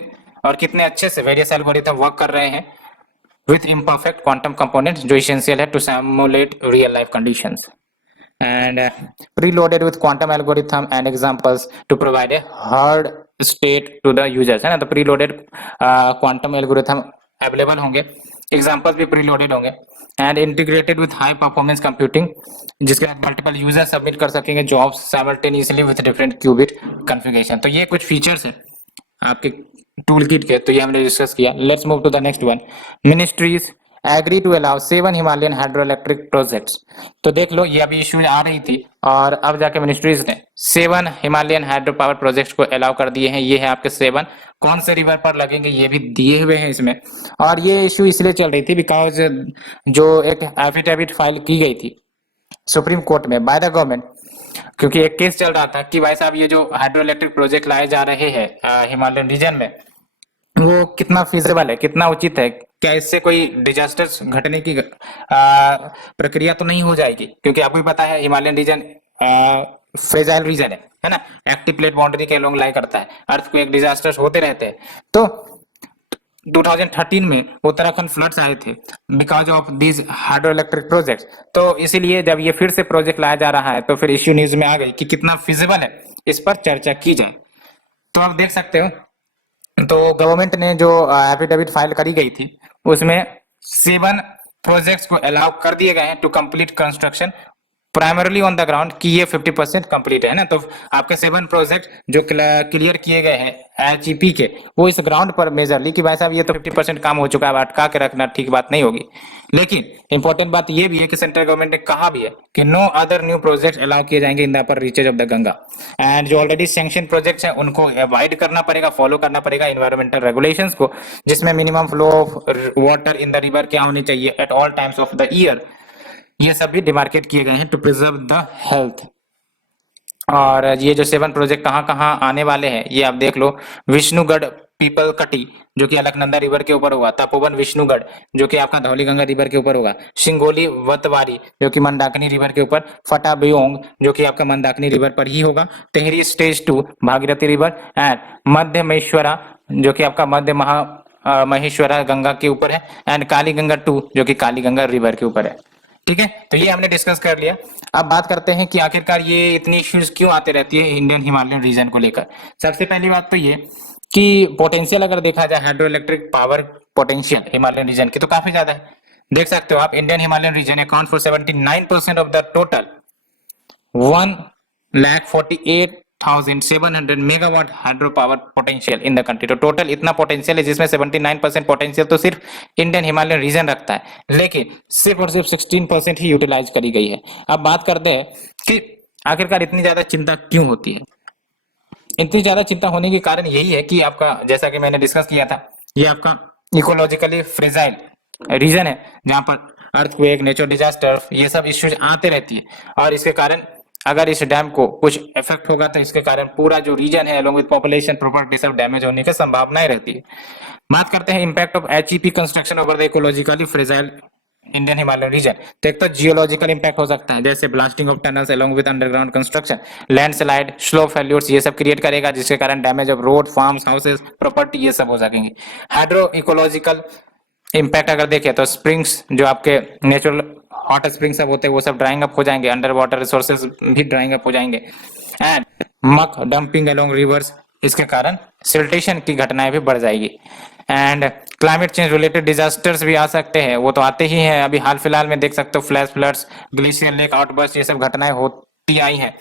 और कितने अच्छे से वेरियस एल्गोरिथम वर्क कर रहे हैं with imperfect quantum components, जो essential है to simulate real life conditions, and preloaded with quantum algorithm and examples to provide a hard state to the users, है ना। तो preloaded quantum algorithm available होंगे, examples भी preloaded होंगे, and integrated with high performance computing, जिसके बाद multiple users submit कर सकेंगे jobs simultaneously with different qubit configuration। तो ये कुछ फीचर्स है आपके टूल किट के, तो ये हमने डिस्कस किया। Let's move to the next one. Ministries agree to allow 7 Himalayan hydroelectric projects. तो देख लो ये अभी इश्यू आ रही थी और अब जाके मिनिस्ट्रीज ने 7 हिमालयन हाइड्रो पावर प्रोजेक्ट्स को अलाउ कर दिए हैं। ये है आपके 7, कौन से रिवर पर लगेंगे ये भी दिए हुए हैं इसमें। और ये इश्यू इसलिए चल रही थी बिकॉज जो एक एफिडेविट फाइल की गई थी सुप्रीम कोर्ट में बाय द गवर्नमेंट, क्योंकि एक केस चल रहा था कि भाई साहब ये जो हाइड्रो इलेक्ट्रिक प्रोजेक्ट लाए जा रहे हैं हिमालयन रीजन में, वो कितना फिजिबल है, कितना उचित है, क्या इससे कोई डिजास्टर्स घटने की प्रक्रिया तो नहीं हो जाएगी, क्योंकि आपको भी पता है हिमालयन रीजन फ्रेजाइल रीजन है ना, एक्टिव प्लेट बाउंड्री के अलोंग लाई करता है, अर्थक्वेक डिजास्टर्स होते रहते हैं। तो 2013 में उत्तराखंड फ्लड्स आए थे because of this hydro electric project. तो इसीलिए जब ये फिर से प्रोजेक्ट लाया जा रहा है तो फिर इश्यू न्यूज में आ गई कि कितना फिजिबल है, इस पर चर्चा की जाए। तो आप देख सकते हो, तो गवर्नमेंट ने जो एफिडेविट फाइल करी गई थी उसमें 7 प्रोजेक्ट्स को अलाउ कर दिए गए हैं to complete construction primarily on the ground, कि ये 50% कंप्लीट है ना। तो आपके 7 प्रोजेक्ट जो क्लियर किए गए हैं HEP के, वो इस ग्राउंड पर मेजरली कि भाई साहब ये तो 50% काम हो चुका है, अटका के रखना ठीक बात नहीं होगी। लेकिन इंपॉर्टेंट बात ये भी है कि सेंट्रल गवर्नमेंट ने कहा भी है कि no other new project allow किए जाएंगे in the upper reaches of the Ganga, and जो ऑलरेडी सैंक्शन प्रोजेक्ट्स हैं उनको अवॉइड करना पड़ेगा, फॉलो करना पड़ेगा इन्वायरमेंटल रेगुलेशंस को, जिसमें minimum flow of water in the river क्या होनी चाहिए at all times of the year, ये सब भी डिमार्केट किए गए हैं टू प्रिजर्व द हेल्थ। और ये जो 7 प्रोजेक्ट कहाँ कहाँ आने वाले हैं ये आप देख लो। विष्णुगढ़ पीपल कटी जो कि अलकनंदा रिवर के ऊपर होगा, तपोवन विष्णुगढ़ जो कि आपका धौलीगंगा रिवर के ऊपर होगा, सिंगोली वतवारी जो कि मंदाकिनी रिवर के ऊपर, फटाबियोंग जो कि आपका मंदाकिनी रिवर पर ही होगा, Tehri stage 2 Bhagirathi river, and Madhya Maheshwara जो कि आपका मध्य महेश्वरा गंगा के ऊपर है, एंड काली गंगा 2 जो कि काली गंगा रिवर के ऊपर है। ठीक है, तो ये हमने डिस्कस कर लिया। अब बात करते हैं कि आखिरकार ये इतनी इश्यूज क्यों आते रहती है इंडियन हिमालयन रीजन को लेकर। सबसे पहली बात तो ये कि पोटेंशियल अगर देखा जाए hydroelectric power potential Himalayan region की तो काफी ज्यादा है। देख सकते हो आप, Indian Himalayan region account for 79% of the total 1,48,700 megawatt hydro power potential in the country. तो टोटल इतना पोटेंशियल है जिसमें 79% पोटेंशियल तो सिर्फ इंडियन हिमालयन रीजन रखता है, लेकिन सिर्फ और सिर्फ 16% ही यूटिलाइज करी गई है। अब बात करते हैं कि आखिरकार इतनी ज्यादा चिंता क्यों होती है। इतनी ज्यादा चिंता होने के कारण यही है कि आपका, जैसा कि मैंने डिस्कस किया था, ये आपका इकोलॉजिकली फ्रेजाइल रीजन है जहां पर अर्थक्वेक, नेचुरल डिजास्टर, ये सब इश्यूज आते रहती है, और इसके कारण अगर इस डैम को कुछ इफेक्ट होगा तो इसके कारण पूरा जो रीजन है अलॉन्ग विद पॉपुलेशन प्रॉपर्टी सब डैमेज होने की संभावनाएं रहती है। बात करते हैं impact of HEP construction over the ecologically fragile Indian Himalayan region. तो एक तो जियोलॉजिकल इंपैक्ट हो सकता है, जैसे blasting of tunnels along with underground construction, landslide, slope failures, ये सब क्रिएट करेगा जिसके कारण damage of road, farms, houses, property ये सब हो सकेंगे। हाइड्रो इकोलॉजिकल इम्पैक्ट अगर देखें तो स्प्रिंग्स जो आपके नेचुरल हॉट स्प्रिंग सब होते हैं वो सब ड्राइंग अप हो जाएंगे, अंडर वाटर रिसोर्सेज भी ड्राइंग अप हो जाएंगे। एंड मक डंपिंग अलोंग रिवर्स, इसके कारण सिल्टेशन की घटनाएं भी बढ़ जाएगी। And Climate change related disasters भी आ सकते हैं, वो तो आते ही हैं, अभी हाल फिलहाल में देख सकते हो flash floods, glacier lake outburst, ये सब घटनाएं होती आई हैं।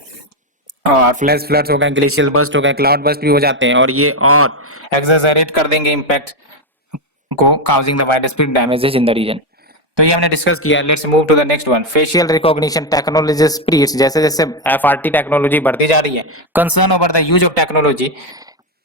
और फ्लैश फ्लड्स हो गए, ग्लेशियल बर्स्ट हो गए, क्लाउड बर्स्ट भी हो जाते हैं और ये और एक्सैजरेट कर देंगे इम्पैक्ट को, causing the wide spread damages in the region. तो ये हमने डिस्कस किया। Let's move to the next one, facial recognition technology spreads. जैसे जैसे एफआरटी टेक्नोलॉजी बढ़ती जा रही है, concern over the use of technology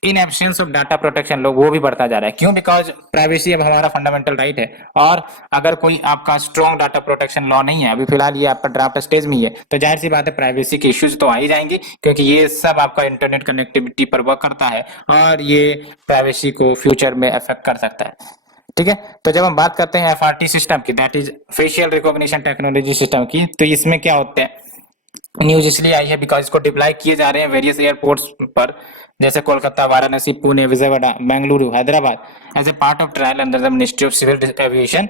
in absence of data protection लोग वो भी बढ़ता जा रहा है। क्यों? बिकॉज प्राइवेसी अब हमारा फंडामेंटल राइट है और अगर कोई आपका स्ट्रॉन्ग डाटा प्रोटेक्शन लॉ नहीं है, अभी फिलहाल ये आपका ड्राफ्ट स्टेज में ही है, तो जाहिर सी बात है प्राइवेसी के इश्यूज तो आ ही जाएंगी, क्योंकि ये सब आपका इंटरनेट कनेक्टिविटी पर वर्क करता है और ये प्राइवेसी को फ्यूचर में अफेक्ट कर सकता है। ठीक है, तो जब हम बात करते हैं एफआरटी सिस्टम की, that is facial recognition technology system की, तो इसमें क्या होता है, न्यूज इसलिए आई है बिकॉज इसको डिप्लॉय किए जा रहे हैं वेरियस एयरपोर्ट्स पर, जैसे Kolkata, Varanasi, Pune, Vijayawada, Bengaluru, Hyderabad, as a part of trial under the Ministry of Civil Aviation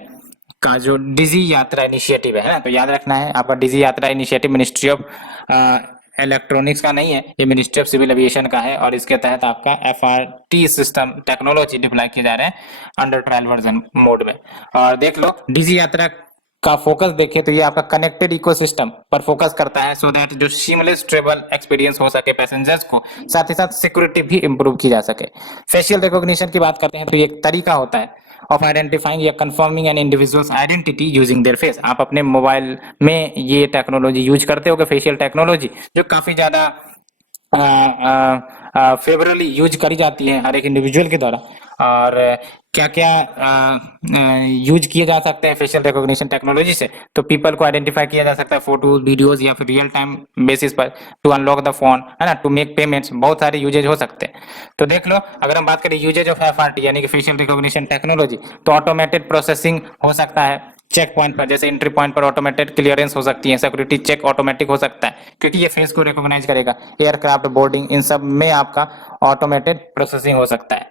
का जो डिजी यात्रा इनिशिएटिव है ना। तो याद रखना है आपका, डिजी यात्रा इनिशिएटिव मिनिस्ट्री ऑफ इलेक्ट्रॉनिक्स का नहीं है, ये मिनिस्ट्री ऑफ सिविल एविएशन का है और इसके तहत आपका एफआरटी सिस्टम टेक्नोलॉजी डिप्लॉय किए जा रहे हैं अंडर ट्रायल वर्जन मोड में। और देख लो डिजी यात्रा का फोकस देखें तो ये आपका कनेक्टेड इकोसिस्टम पर फोकस करता है, सो दैट जो सीमलेस ट्रेवल एक्सपीरियंस हो सके पैसेंजर्स को, साथ ही साथ सिक्योरिटी भी इंप्रूव की जा सके। फेशियल रिकॉग्निशन की बात करते हैं तो ये एक तरीका होता है ऑफ आइडेंटिफाइंग या confirming an individual's identity using their face. आप अपने मोबाइल में ये टेक्नोलॉजी यूज करते हो, फेशियल टेक्नोलॉजी, जो काफी ज्यादा फेवरली यूज करी जाती है हर एक इंडिविजुअल के द्वारा। और क्या क्या यूज किए जा सकते हैं फेशियल रिकॉग्निशन टेक्नोलॉजी से, तो पीपल को आइडेंटिफाई किया जा सकता है फोटो, वीडियोस या फिर रियल टाइम बेसिस पर, टू अनलॉक द फोन, है ना, टू मेक पेमेंट्स, बहुत सारे यूजेज हो सकते हैं। तो देख लो अगर हम बात करें यूजेज ऑफ एफआरटी यानी कि फेशियल रिकॉग्निशन टेक्नोलॉजी, तो ऑटोमेटेड प्रोसेसिंग हो सकता है चेक पॉइंट पर, जैसे एंट्री पॉइंट पर ऑटोमेटेड क्लियरेंस हो सकती है, सिक्योरिटी चेक ऑटोमेटिक हो सकता है क्योंकि ये फेस को रिकॉग्नाइज करेगा, एयरक्राफ्ट बोर्डिंग, इन सब में आपका ऑटोमेटेड प्रोसेसिंग हो सकता है।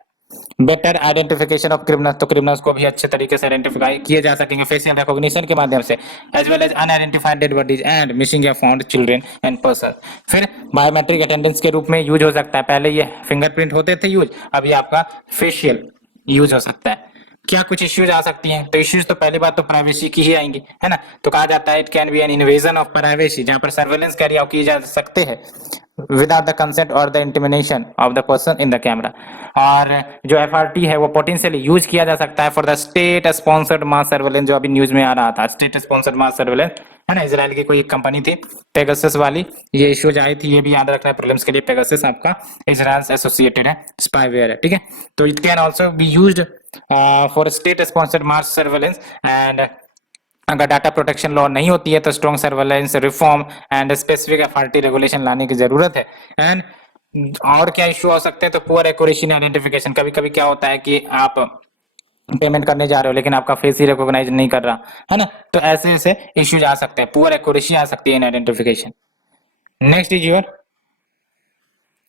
बेटर आइडेंटिफिकेशन ऑफ क्रिमिनल्स, तो क्रिमिनल्स को भी अच्छे तरीके से आइडेंटिफाई किए जा सकेंगे फेशियल रिकॉग्निशन के माध्यम से, as well as unidentified dead bodies and missing या फाउंड चिल्ड्रन एंड पर्सन। फिर बायोमेट्रिक अटेंडेंस के रूप में यूज हो सकता है, पहले ये फिंगरप्रिंट होते थे यूज, अभी आपका फेशियल यूज हो सकता है। क्या कुछ इश्यूज आ सकती हैं, तो इश्यूज तो पहली बात तो प्राइवेसी की ही आएंगी, है ना। तो कहा जाता है it can be an invasion of privacy, जहां पर सर्वेलेंस कैरी आउट की जा सकते हैं विदाउट द कंसेंट और the intimation of the person in the camera. और जो एफआरटी है वो पोटेंशियली यूज किया जा सकता है for the state sponsored mass surveillance, जो अभी न्यूज में आ रहा था, स्टेट स्पॉन्सर्ड मास सर्वेलेंस, है ना। इजराइल की कोई एक कंपनी थी पेगासस वाली, ये इश्यूज आई थी, ये भी याद रखना है प्रीलिम्स के लिए। पेगासस आपका इजराइल से एसोसिएटेड है, स्पाईवेयर है, ठीक है। तो it can also be used for state sponsored mass surveillance and अगर डाटा प्रोटेक्शन लॉ नहीं होती है तो strong surveillance reform and specific FRT regulation लाने की जरूरत है। एंड और क्या इश्यू हो सकते हैं, तो पुअर एक्यूरेसी इन आइडेंटिफिकेशन, कभी कभी क्या होता है कि आप पेमेंट करने जा रहे हो लेकिन आपका फेस ही रिकॉग्नाइज नहीं कर रहा, है ना, तो ऐसे ऐसे इश्यूज आ सकते हैं, पुअर एक्यूरेसी आ सकती है in identification. Next is your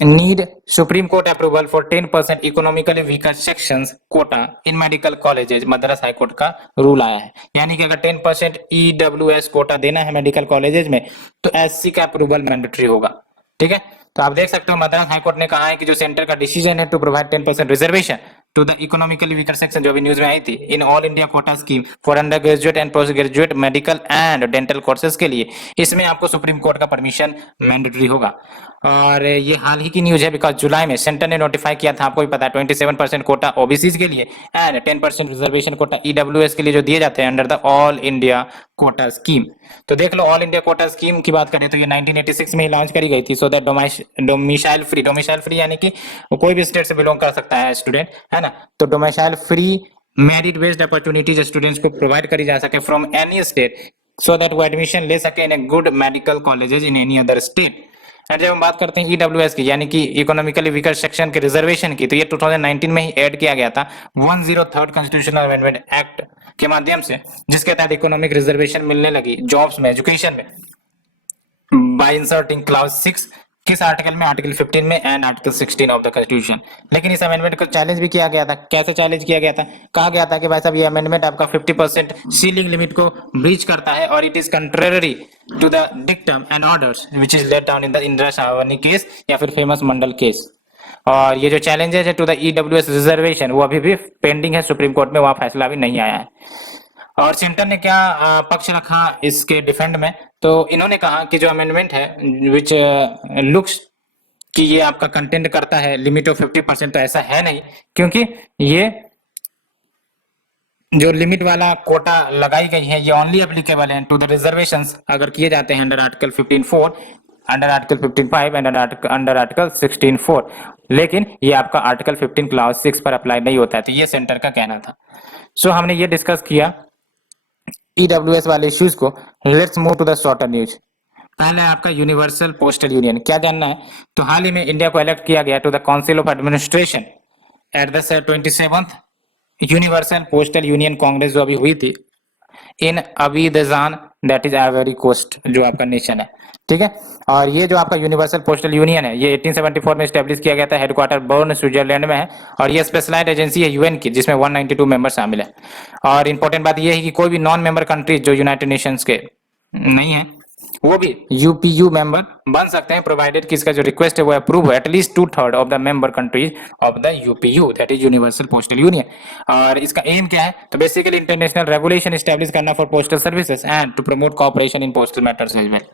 need Supreme Court approval for 10% economically weaker sections quota in medical colleges। Madras high court का रूल आया है, यानी कि अगर 10% EWS कोटा देना है मेडिकल कॉलेजेस में तो एससी का अप्रूवल मैंडेटरी होगा, ठीक है। तो आप देख सकते हो मद्रास हाई कोर्ट ने कहा है कि जो सेंटर का डिसीजन है to provide 10% reservation to the economically weaker section, जो अभी न्यूज में आई थी, in all India quota scheme for undergraduate and postgraduate medical and dental courses के लिए, इसमें आपको सुप्रीम कोर्ट का परमिशन मैंडेटरी होगा। और ये हाल ही की न्यूज है बिकॉज जुलाई में सेंटर ने नोटिफाई किया था, आपको भी पता है, 27% कोटा ओबीसीज के लिए एंड 10% रिजर्वेशन कोटा ईडब्ल्यूएस के लिए जो दिए जाते हैं under the all India quota scheme. तो देख लो ऑल इंडिया कोटा स्कीम की बात करें तो ये 1986 में ही लॉन्च करी गई थी, सो दैट डोमिसाइल फ्री यानी कि कोई भी स्टेट से बिलोंग कर सकता है स्टूडेंट, है ना। तो domicile free merit based opportunities students को प्रोवाइड करी जा सके from any state so that वो एडमिशन ले सके in a good medical colleges in any other state. और जब हम बात करते हैं ईडब्ल्यूएस की, यानी कि इकोनॉमिकली वीकर सेक्शन के रिजर्वेशन की, तो ये 2019 में ही ऐड किया गया था 103rd कॉन्स्टिट्यूशनल अमेंडमेंट एक्ट के माध्यम से, जिसके तहत इकोनॉमिक रिजर्वेशन मिलने लगी जॉब्स में, एजुकेशन में, बाय इंसर्टिंग क्लॉज 6 किस आर्टिकल में, आर्टिकल 15 में and article 16 of the constitution. लेकिन इस अमेंडमेंट को चैलेंज भी किया गया था। कैसे चैलेंज किया गया था? कहा गया था कि भाई साहब ये अमेंडमेंट आपका 50% सीलिंग लिमिट को ब्रीच करता है और it is contrary to the dictum and orders which is let down in the Indira Sawhney case या फिर फेमस मंडल केस। और ये जो चैलेंजेस है टू द ईडब्ल्यूएस रिजर्वेशन वो अभी भी पेंडिंग है सुप्रीम कोर्ट में, वहां फैसला भी नहीं आया है। और सेंटर ने क्या पक्ष रखा इसके डिफेंड में? तो इन्होंने कहा कि जो अमेंडमेंट है विच लुक्स कि ये आपका कंटेंट करता है लिमिट ऑफ 50%, तो ऐसा है नहीं, क्योंकि ये जो लिमिट वाला कोटा लगाई गई है ये ओनली एप्लीकेबल है टू द रिजर्वेशंस अगर किए जाते हैं under article 15(4), under article 15(5) and under article 16(4), लेकिन ये आपका आर्टिकल 15 क्लॉज 6 पर अप्लाई नहीं होता है। तो ये सेंटर का कहना था। सो हमने ये डिस्कस किया ईडब्ल्यूएस वाले इश्यूज को। Let's move to the shorter news. पहले आपका यूनिवर्सल पोस्टल यूनियन क्या जानना है? तो हाल ही में इंडिया को इलेक्ट किया गया to the council of administration at the 27th universal postal union congress जो अभी हुई थी in Abidjan, that is Ivory Coast, जो आपका नेशन है, ठीक है। और ये जो आपका यूनिवर्सल पोस्टल यूनियन है ये 1874 में स्टैब्लिश किया गया था। हेडक्वार्टर बर्न स्विट्जरलैंड में है और ये स्पेशलाइज्ड एजेंसी है यूएन की, जिसमें 192 मेंबर शामिल है। और इंपॉर्टेंट बात ये है कि कोई भी नॉन मेंबर कंट्रीज जो यूनाइटेड नेशंस के नहीं है वो भी यूपीयू मेंबर बन सकते हैं, प्रोवाइडेड कि इसका जो रिक्वेस्ट है वो अप्रूव है at least 2/3 of the member countries of the UPU, that is universal postal union. और इसका एम क्या है? तो बेसिकली इंटरनेशनल रेगुलेशन एस्टैब्लिश करना for postal services and to promote cooperation in postal matters as well.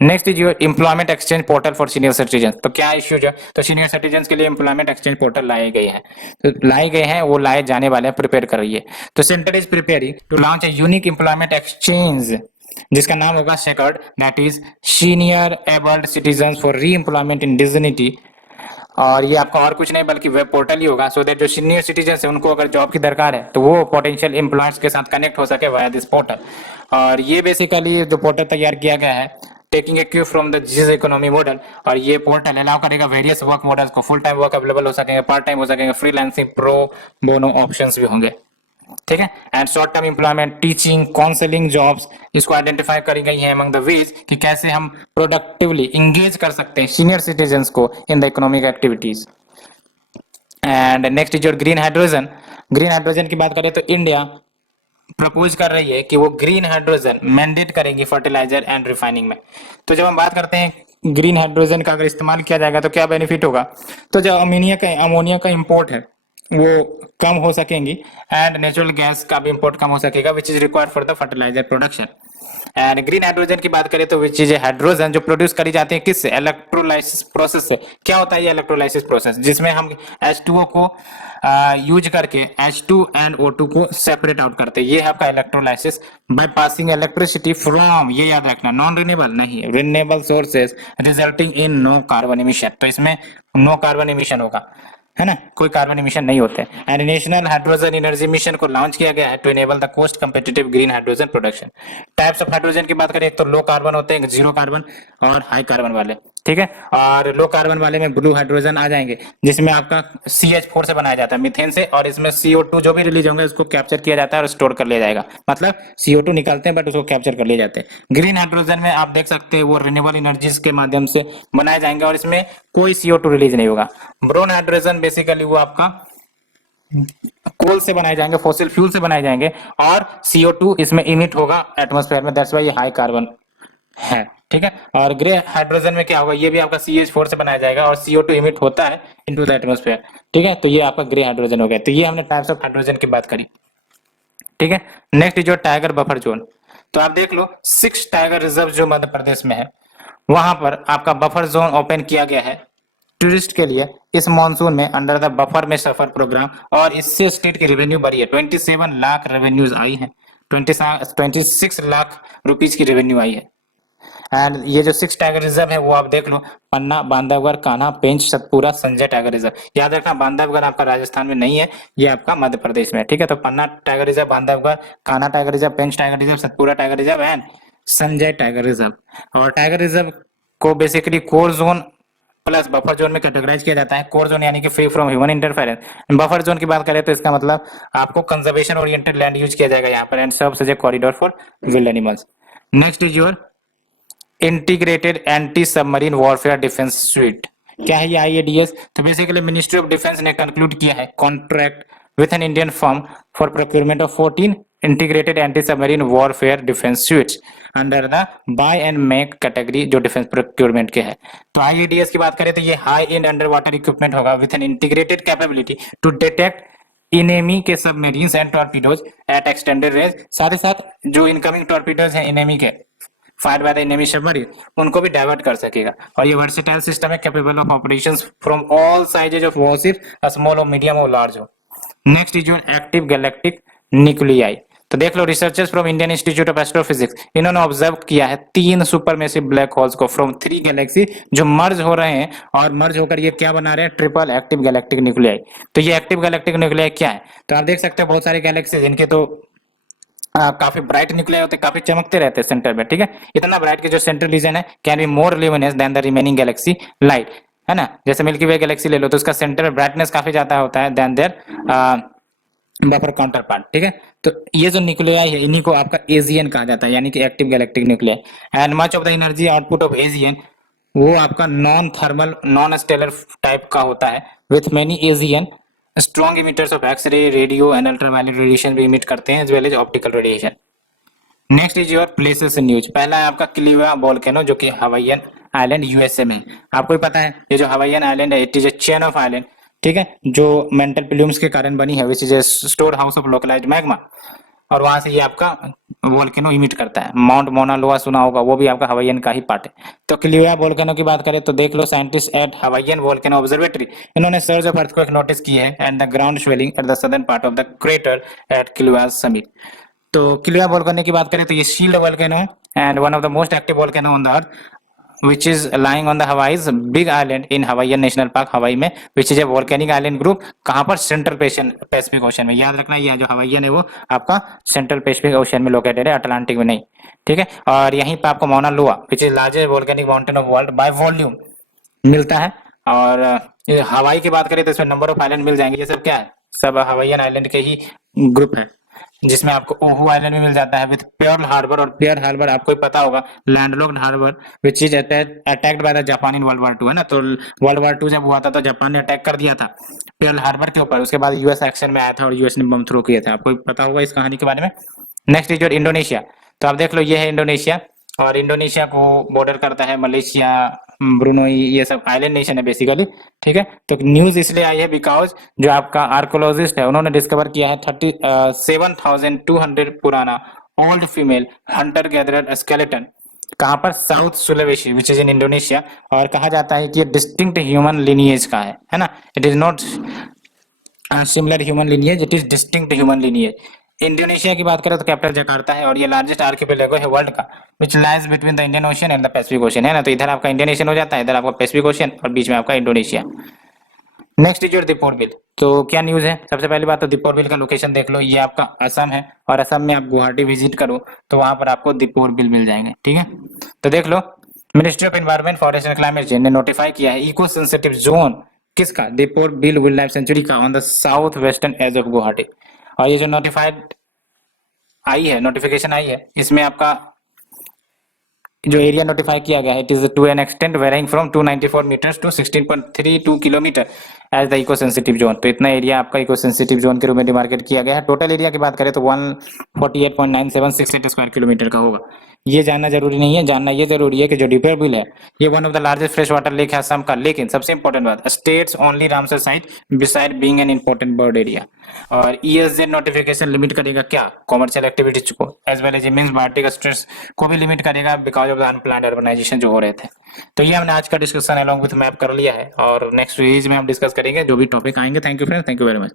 Next is your employment exchange portal for senior citizen. तो क्या issues है? तो सीनियर सिटीजन के लिए एम्प्लॉयमेंट एक्सचेंज पोर्टल लाए गए हैं, तो लाए गए हैं, वो लाए जाने वाले हैं, प्रिपेयर कर रही है। तो centre is preparing to launch a unique employment exchange जिसका नाम होगा SACRED, that is senior abled citizen for reemployment in dignity. और ये आपका और कुछ नहीं बल्कि वेब पोर्टल ही होगा, सो दैट जो सीनियर सिटीजन है उनको अगर जॉब की दरकार है तो वो पोटेंशियल एम्प्लॉयर्स के साथ कनेक्ट हो सके वाया दिस पोर्टल। और ये बेसिकली जो पोर्टल तैयार किया गया है taking a Q from the जिस इकोनॉमी मॉडल, और ये पोर्टल अलाउ करेगा वेरियस वर्क मॉडल्स को, फुल टाइम वर्क अवेलेबल हो सकेंगे, पार्ट टाइम हो सकेंगे, फ्रीलांसिंग, प्रो बोनो ऑप्शंस भी होंगे, ठीक है। And short term employment, teaching, counselling jobs इसको आइडेंटिफाई करी गई है अमंग द वेज कि कैसे हम प्रोडक्टिवली इंगेज कर सकते हैं सीनियर सिटीजन्स को in the economic activities. And next is your green hydrogen. Green hydrogen की बात करें तो इंडिया प्रपोज कर रही है कि वो ग्रीन हाइड्रोजन मैंडेट करेंगे फर्टिलाइजर एंड रिफाइनिंग में। तो जब हम बात करते हैं ग्रीन हाइड्रोजन का अगर इस्तेमाल किया जाएगा तो क्या बेनिफिट होगा? तो जो अमोनिया का इंपोर्ट है वो कम हो सकेंगी एंड नेचुरल गैस का भी इंपोर्ट कम हो सकेगा which is required for the fertiliser production. And green hydrogen की बात करें तो विच इज हाइड्रोजन जो प्रोड्यूस करी जाती है किससे? इलेक्ट्रोलाइसिस प्रोसेस से। क्या होता है ये इलेक्ट्रोलाइसिस प्रोसेस? जिसमें हम H2O को यूज करके H2 एंड O2 को सेपरेट आउट करते हैं, ये है आपका electrolysis by passing electricity from, ये याद रखना, नॉन रिन्यूएबल नहीं, renewable sources resulting in no carbon emission. तो इसमें नो कार्बन इमिशन होगा, है ना, कोई कार्बन इमिशन नहीं होते। And national hydrogen energy mission को लॉन्च किया गया है to enable the cost competitive green hydrogen production. Types of hydrogen की बात करें तो लो कार्बन होते हैं, जीरो कार्बन और हाई कार्बन वाले, ठीक है। और लो कार्बन वाले में ब्लू हाइड्रोजन आ जाएंगे जिसमें आपका CH4 से बनाया जाता है, मीथेन से, और इसमें CO2 जो भी रिलीज होंगे उसको कैप्चर किया जाता है और स्टोर कर लिया जाएगा, मतलब CO2 निकलते हैं बट उसको कैप्चर कर लिए जाते हैं। ग्रीन हाइड्रोजन में आप देख सकते हैं वो रिन्यूएबल एनर्जीज के माध्यम से बनाए जाएंगे और इसमें कोई CO2 रिलीज नहीं होगा। ब्रोन हाइड्रोजन बेसिकली वो आपका कोल से बनाए जाएंगे, फॉसिल फ्यूल से बनाए जाएंगे और CO2 इसमें इमिट होगा एटमॉस्फेयर में, दैट्स व्हाई ये हाई कार्बन है, ठीक है। और ग्रे हाइड्रोजन में क्या होगा? ये भी आपका CH4 से बनाया जाएगा और CO2 इमिट होता है इनटू द एटमॉस्फेयर, ठीक है। तो ये आपका ग्रे हाइड्रोजन हो गया। तो ये हमने टाइप्स ऑफ हाइड्रोजन की बात करी, ठीक है। Next is your tiger buffer zone. तो आप देख लो 6 टाइगर रिजर्व जो मध्य प्रदेश में है वहां पर आपका बफर जोन ओपन किया गया है टूरिस्ट के लिए इस मॉनसून में अंडर द बफर में सफर प्रोग्राम, और इससे स्टेट की रेवेन्यू बढ़ी है, 27 लाख रेवेन्यूज आई है, 26 लाख रुपीज की रेवेन्यू आई है। एंड ये जो 6 टाइगर रिजर्व है वो आप देख लो, पन्ना, बांधवगढ़, कान्हा, पेंच, सतपुरा, संजय टाइगर रिजर्व। याद रखना बांधवगढ़ आपका राजस्थान में नहीं है, ये आपका मध्य प्रदेश में है, ठीक है। तो Panna tiger reserve, Bandhavgarh, Kanha tiger reserve, Pench tiger reserve, Satpura tiger reserve and Sanjay tiger reserve. और टाइगर रिजर्व को basically core zone plus buffer zone में कैटेगराइज किया जाता है। कोर जोन यानी कि free from human interference. Buffer zone की बात करें तो इसका मतलब आपको कंजर्वेशन ओरिएंटेड लैंड यूज किया जाएगा यहाँ पर, and serves as a corridor for wild animals. Next is your integrated anti submarine warfare defence suite. क्या है ये आईएडीएस? तो बेसिकली मिनिस्ट्री ऑफ डिफेंस ने कंक्लूड किया है contract with an Indian firm for procurement of 14 integrated anti submarine warfare defence suites under the buy and make category, जो defence procurement के है। तो आईएडीएस की बात करें तो ये high end under water equipment होगा with an integrated capability to detect enemy के submarines and torpedoes at extended range. साथ ही साथ जो इनकमिंग टॉर्पीडोज हैं इनेमी के fire by the enemy submarine, उनको भी डाइवर्ट कर सकेगा। और ये वर्सेटाइल सिस्टम है, capable of operations from all sizes of warship, small और मीडियम और लार्ज हो। Next is your active galactic nuclei. तो देख लो, researchers from Indian Institute of astrophysics, इन्होंने ऑब्जर्व किया है 3 सुपरमेसिव ब्लैक होल्स को फ्रॉम 3 गैलेक्सी जो मर्ज हो रहे हैं, और मर्ज होकर ये क्या बना रहे हैं? Triple active galactic nuclei. तो ये एक्टिव गैलेक्टिक न्यूक्लियाई क्या है? तो आप देख सकते हो बहुत सारे गैलेक्सी जिनके तो काफी ब्राइट न्यूक्लियर होते, काफी चमकते रहते हैं सेंटर में, ठीक है। इतना ब्राइट कि जो सेंट्रल रीजन है can be more luminous than the remaining galaxy light, है ना। जैसे मिल्की वे गैलेक्सी ले लो तो उसका सेंटर ब्राइटनेस काफी ज्यादा होता है than their buffer counterpart, ठीक है। तो ये जो न्यूक्लियाई है इन्हीं को आपका एजीएन कहा जाता है, यानी कि active galactic nuclei. And much of the energy output of AGN वो आपका non thermal non stellar type का होता है with many AGN strong emitters of X ray, radio and ultraviolet radiation भी इमिट करते हैं, as well as optical radiation. Next is your places in news. पहला है आपका किलिवा वोल्केनो, जो कि हवाईयन आइलैंड यूएसए में। आपको ही पता है ये जो हवाईयन आइलैंड है it is a chain of island, ठीक है, जो मेंटल प्लूम्स के कारण बनी है, which is a storehouse of localised magma. और वहां से ये आपका वोल्केनो इमिट करता है। माउंट मोना लोआ सुना होगा, वो भी आपका हवाईयन का ही पार्ट है। तो किलिवा वोल्केनो की बात करें तो देख लो, scientist at Hawaiian Volcano Observatory इन्होंने सर्ज ऑफ अर्थक्वेक नोटिस की है and the ground swelling at the southern part of the crater at Kilauea summit. तो किलिवा वोल्केनो की बात करें तो ये shield volcano and one of the most active volcano on the earth which is lying on the Hawaii's big island in Hawaiian National Park हवाई में, which is a volcanic island group। कहाँ पर? Central Pacific ocean में। याद रखना ये जो Hawaiian है वो आपका सेंट्रल पैसिफिक ओशन में लोकेटेड है, अटलांटिक में नहीं, ठीक है। और यहीं पर आपको माउना लोआ which is largest volcanic mountain of world by volume मिलता है। और ये हवाई की बात करें तो इसमें नंबर ऑफ आइलैंड मिल जाएंगे। ये सब क्या है? सब हवाईयन आइलैंड के ही ग्रुप है, जिसमें आपको ओहू आइलैंड भी मिल जाता है विद पर्ल हार्बर। और पर्ल हार्बर आपको ही पता होगा, landlocked harbour which is attacked by the Japan in world war 2, है ना। तो वर्ल्ड वार 2 जब हुआ था तो जापान ने अटैक कर दिया था पर्ल हार्बर के ऊपर। उसके बाद यूएस एक्शन में आया था और यूएस ने बम थ्रो किया था। आपको पता होगा इस कहानी के बारे में। Next is your Indonesia. तो आप देख लो ये है इंडोनेशिया, और इंडोनेशिया को बॉर्डर करता है मलेशिया, ब्रुनोई, ये सब आइलैंड नेशन है बेसिकली, ठीक है। तो न्यूज इसलिए आई है बिकॉज जो आपका आर्कोलॉजिस्ट है उन्होंने डिस्कवर किया है 37,200 पुराना old female hunter gatherer skeleton. कहाँ पर? South Sulawesi which is in Indonesia. और कहा जाता है कि ये डिस्टिंक्ट ह्यूमन लिनिएज का है ना। It is not similar human lineage, it is distinct human lineage. Indonesia की बात करें तो कैपिटल जकार्ता है, और ये लार्जेस्ट आर्किपेलागो है वर्ल्ड का which lies between the Indian ocean and the Pacific ocean, है ना। तो इधर आपका इंडियन ओशन हो जाता है, इधर आपका पैसिफिक ओशन, और बीच में आपका Indonesia. Next is your Deepor bill. तो क्या न्यूज है? सबसे पहली बात तो दीपोर बिल का लोकेशन देख लो, ये आपका असम है, और असम में आप गुवाहाटी विजिट करो तो वहां पर आपको दीपोर बिल मिल जाएंगे, ठीक है। तो देख लो, Ministry of Environment Forest and Climate Change ने नोटिफाई किया है इको सेंसिटिव जोन किसका? Deepor Beel wildlife sanctuary का on the south western edge of Guwahati. और ये जो नोटिफिकेशन आई है, इसमें आपका जो एरिया नोटिफाई किया गया है it is to an extent varying from 294 metres to 16.32 kilometre as the eco sensitive zone. तो इतना एरिया आपका इको सेंसिटिव जोन के रूप में डिमार्केट किया गया है। टोटल एरिया की बात करें तो 148.9768 स्क्वायर किलोमीटर का होगा। ये जानना जरूरी नहीं है, जानना ये जरूरी है कि जो दीपोर बिल है ये one of the largest fresh water lake है असम का। लेकिन सबसे इंपॉर्टेंट बात, states only Ramsar site beside being an important bird area. और ईएसजेड नोटिफिकेशन लिमिट करेगा क्या? कॉमर्शियल एक्टिविटीज को, as well as means biotic stress को भी लिमिट करेगा because of the unplanned urbanisation जो हो रहे थे। तो ये हमने आज का डिस्कशन अलोंग विथ मैप कर लिया है, और नेक्स्ट सीरीज में हम डिस्कस करेंगे जो भी टॉपिक आएंगे। Thank you friends, thank you very much.